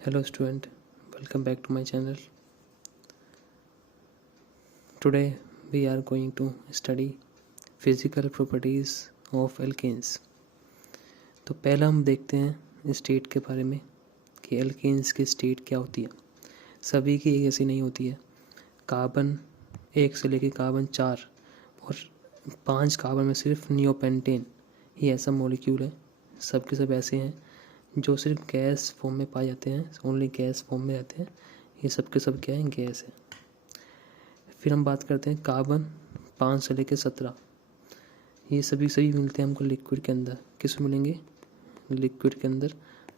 Hello student, welcome back to my channel. Today we are going to study physical properties of alkanes. तो पहला हम देखते हैं state के बारे में कि एल्केन्स की स्टेट क्या होती है। सभी की एक ऐसी नहीं होती है। कार्बन 1 से लेकर कार्बन 4 और 5 कार्बन में सिर्फ नियोपेंटेन ही ऐसा मॉलिक्यूल है, सब के सब ऐसे हैं जो सिर्फ गैस फॉर्म में पाए जाते हैं, ओनली गैस फॉर्म में रहते हैं। ये सब के सब क्या है, गैस है। फिर हम बात करते हैं कार्बन 5 से लेकर 17, ये सभी मिलते हैं हमको लिक्विड के अंदर। किस मिलेंगे? लिक्विड के अंदर।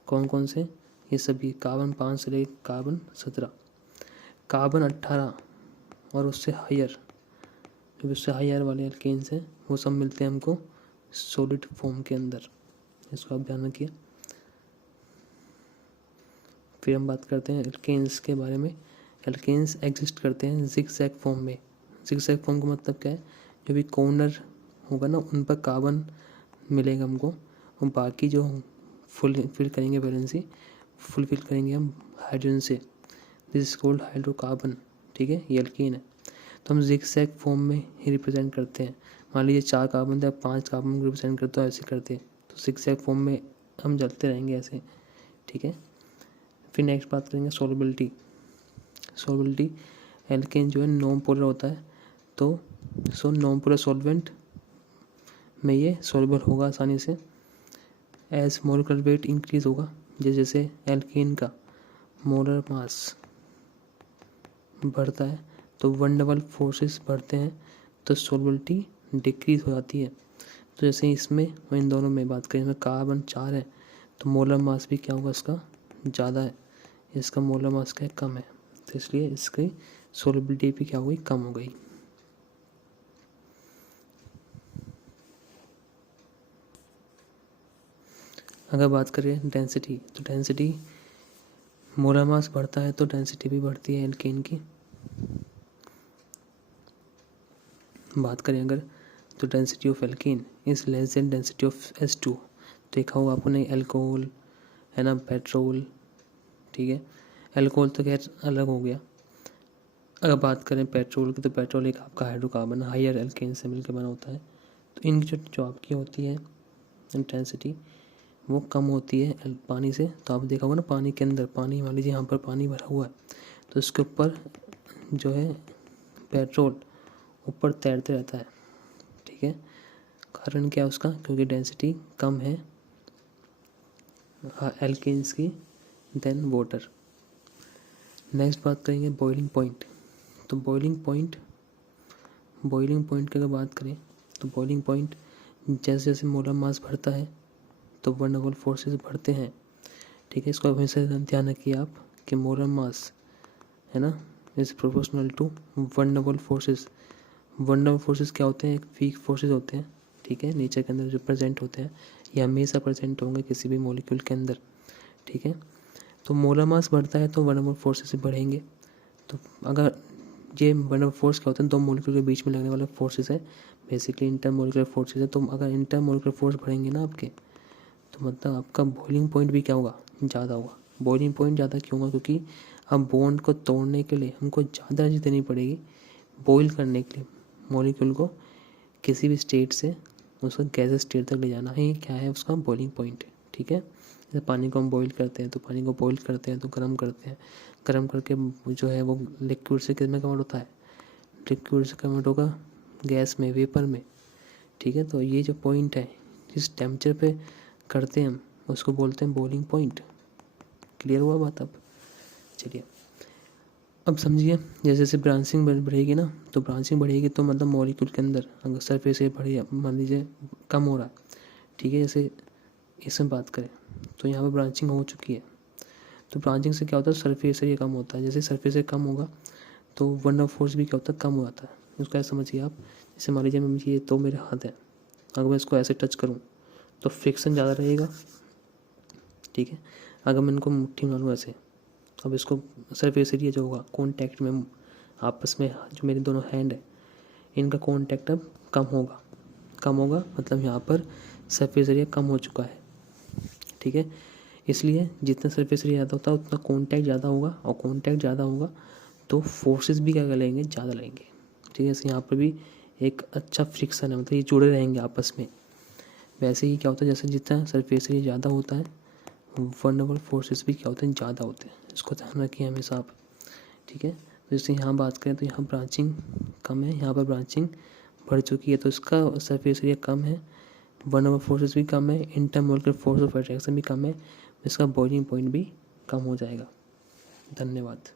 कौन कौन से? ये सभी कार्बन 5 से लेकर कार्बन 17। कार्बन 18 और उससे हायर, जो उससे हायर वाले एल्केन्स हैं वो सब मिलते हैं हमको सॉलिड फॉर्म के अंदर। इसको आप ध्यान रखिए। फिर हम बात करते हैं एल्केन्स के बारे में। एल्केन्स एग्जिस्ट करते हैं जिगजैग फॉर्म में। जिगजैग फॉर्म का मतलब क्या है? जो भी कॉर्नर होगा ना उन पर कार्बन मिलेगा हमको, और बाकी जो फुलफिल करेंगे वैलेंसी, फुलफिल करेंगे हम हाइड्रोजन से। This is called hydrocarbon. ठीक है, ये एल्केन है। तो हम जिगजैग फॉर्म में ही रिप्रेजेंट करते हैं। मान लीजिए 4 कार्बन थे, 5 कार्बन को रिप्रेजेंट करते हो, ऐसे करते हैं। तो जिगजैग फॉर्म में हम चलते रहेंगे ऐसे। ठीक है। फिर नेक्स्ट बात करेंगे सॉल्युबिलिटी। सॉल्युबिलिटी, एल्केन जो है नॉन पोलर होता है, तो नॉन पोलर सॉल्वेंट में ये सॉल्युबल होगा आसानी से। एज मोलिकुलर वेट इंक्रीज होगा, जैसे जैसे एल्केन का मोलर मास बढ़ता है तो वन डबल फोर्सेस बढ़ते हैं, तो सॉल्युबिलिटी डिक्रीज हो जाती है। तो जैसे इसमें और इन दोनों में बात करें, इसमें कार्बन 4 है तो मोलर मास भी क्या होगा इसका? ज़्यादा है। इसका मोलर मास क्या है? कम है। तो इसलिए इसकी सॉल्युबिलिटी भी क्या हो गई? कम हो गई। अगर बात करें डेंसिटी, तो डेंसिटी, मोलर मास बढ़ता है तो डेंसिटी भी बढ़ती है एल्केन की। बात करें अगर, तो density of alkene is less than density of H2। देखा होगा आपने एल्कोहल है ना, पेट्रोल। ठीक है, एल्कोहल तो खैर अलग हो गया। अगर बात करें पेट्रोल की, तो पेट्रोल एक आपका हाइड्रोकार्बन हायर एल्केन से मिलकर बना होता है। तो इनकी जो आपकी होती है इंटेंसिटी, वो कम होती है पानी से। तो आप देखा होगा ना, पानी के अंदर, पानी मान लीजिए यहाँ पर पानी भरा हुआ है तो इसके ऊपर जो है पेट्रोल ऊपर तैरते रहता है। ठीक है, कारण क्या है उसका? क्योंकि डेंसिटी कम है एल्केन्स की देन वाटर। नेक्स्ट बात करेंगे बॉइलिंग पॉइंट। तो बॉइलिंग पॉइंट की अगर बात करें, तो बॉइलिंग पॉइंट जैसे जैसे मोलर मास बढ़ता है तो वन डबल फोर्सेस बढ़ते हैं। ठीक है, इसको हमेशा ध्यान रखिए आप कि मोलर मास है ना is proportional to one double forces. One double forces क्या होते हैं? एक वीक फोर्सेस होते हैं। ठीक है, नेचर के अंदर जो प्रेजेंट होते हैं, ये हमेशा प्रेजेंट होंगे किसी भी मॉलिक्यूल के अंदर। ठीक है, तो मोलर मास बढ़ता है तो वन डबल फोर्सेस बढ़ेंगे। तो अगर ये वन डबल फोर्स क्या होता है? दो मॉलिक्यूल के बीच में लगने वाले फोर्सेस है, बेसिकली इंटर मॉलिक्यूलर फोर्सेस है। तो अगर इंटर मॉलिक्यूलर फोर्स बढ़ेंगे ना आपके, तो मतलब आपका बॉइलिंग पॉइंट भी क्या होगा? ज़्यादा होगा। बॉइलिंग पॉइंट ज़्यादा क्यों होगा? क्योंकि अब बॉन्ड को तोड़ने के लिए हमको ज़्यादा एनर्जी देनी पड़ेगी, बॉइल करने के लिए मॉलिक्यूल को किसी भी स्टेट से उसको गैस स्टेट तक ले जाना ही क्या है? उसका बॉइलिंग पॉइंट है। ठीक है, जैसे पानी को हम बॉइल करते हैं, तो पानी को बॉइल करते हैं तो गर्म करते हैं, गर्म करके जो है वो लिक्विड से किस में कन्वर्ट होता है? लिक्विड से कन्वर्ट होगा गैस में, वेपर में। ठीक है, तो ये जो पॉइंट है, जिस टेम्परेचर पे करते हैं हम, उसको बोलते हैं बॉइलिंग पॉइंट। क्लियर हुआ बात अब? चलिए अब समझिए, जैसे जैसे ब्रांचिंग बढ़ेगी ना, तो ब्रांचिंग बढ़ेगी तो मतलब मॉलिक्यूल के अंदर अगर सरफेस एरिया बढ़े, मान लीजिए कम हो रहा है। ठीक है, जैसे इसमें बात करें तो यहाँ पर ब्रांचिंग हो चुकी है, तो ब्रांचिंग से क्या होता है? सरफेस एरिया कम होता है। जैसे सरफेस एरिया कम होगा तो वन ऑफ फोर्स भी क्या होता है? कम हो जाता है। उसको ऐसे समझिए आप, जैसे मान लीजिए ये तो मेरे हाथ है, अगर मैं इसको ऐसे टच करूँ तो फ्रिक्शन ज़्यादा रहेगा। ठीक है, अगर मैं इनको मुट्ठी में लूँ ऐसे, अब इसको सरफेस एरिया जो होगा कॉन्टैक्ट में आपस में, जो मेरे दोनों हैंड है इनका कॉन्टैक्ट अब कम होगा मतलब यहाँ पर सरफेस एरिया कम हो चुका है। ठीक है, इसलिए जितना सरफेस एरिया ज़्यादा होता है उतना कॉन्टैक्ट ज़्यादा होगा, और कॉन्टैक्ट ज़्यादा होगा तो फोर्सेस भी क्या लगेंगे, ज़्यादा लगेंगे। ठीक है, ऐसे यहाँ पर भी एक अच्छा फ्रिक्शन है, मतलब ये जुड़े रहेंगे आपस में। वैसे ही क्या होता है, जैसे जितना सरफेस एरिया ज़्यादा होता है वनरेबल फोर्सेस भी क्या होते हैं, ज़्यादा होते हैं। इसको ध्यान रखिए हमेशा आप। ठीक है, तो जैसे यहाँ बात करें तो यहाँ ब्रांचिंग कम है, यहाँ पर ब्रांचिंग बढ़ चुकी है, तो इसका सरफेस एरिया कम है, वनरेबल फोर्सेस भी कम है, इंटरमोलिकुलर फोर्स ऑफ अट्रैक्शन भी कम है, इसका बॉइलिंग पॉइंट भी कम हो जाएगा। धन्यवाद।